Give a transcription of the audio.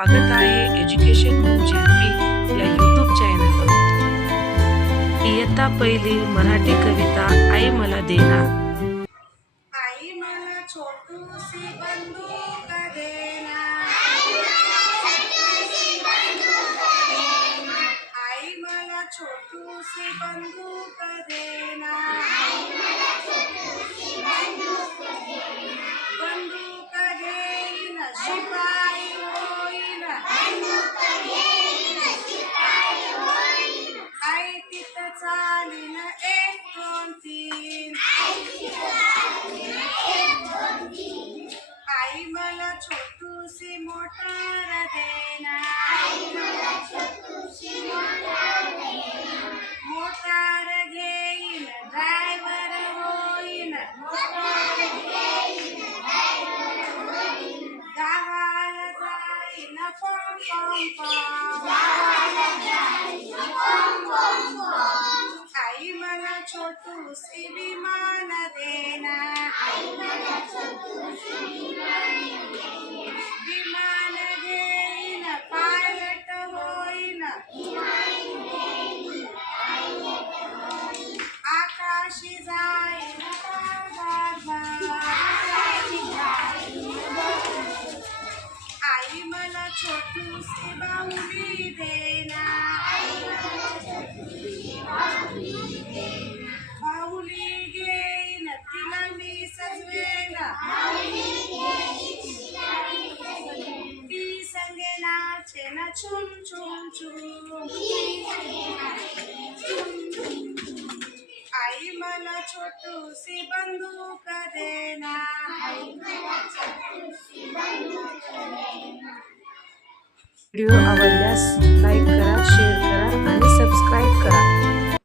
स्वागत आहे education home ZP या यूट्यूब चॅनलवर. इयत्ता पहिली मराठी कविता आई मला देना. आई मला छोटूसी बंदूक देना. आई मला छोटूसी बंदूक देना. बंदूक घेईन शिपाई होईन. आई तिथं चालीन 1 2 3. आई मला छोटूसी मोटार देना. मोटार घेईन ड्रायव्हर होईन. गावाला जाईन पॉम पॉम पॉम. आई मला छोटूसी विमान देना. विमान घेईन पायलट होईन. आकाशी जाईन आई मला छोटूसी बाहुली देना. बाहुली घेईन तिला मी सजवेन. ती संगे नाचेन छुम छुम छुम. आई मला छोटूसी बंदूक देना. व्हिडिओ आवडल्यास लाईक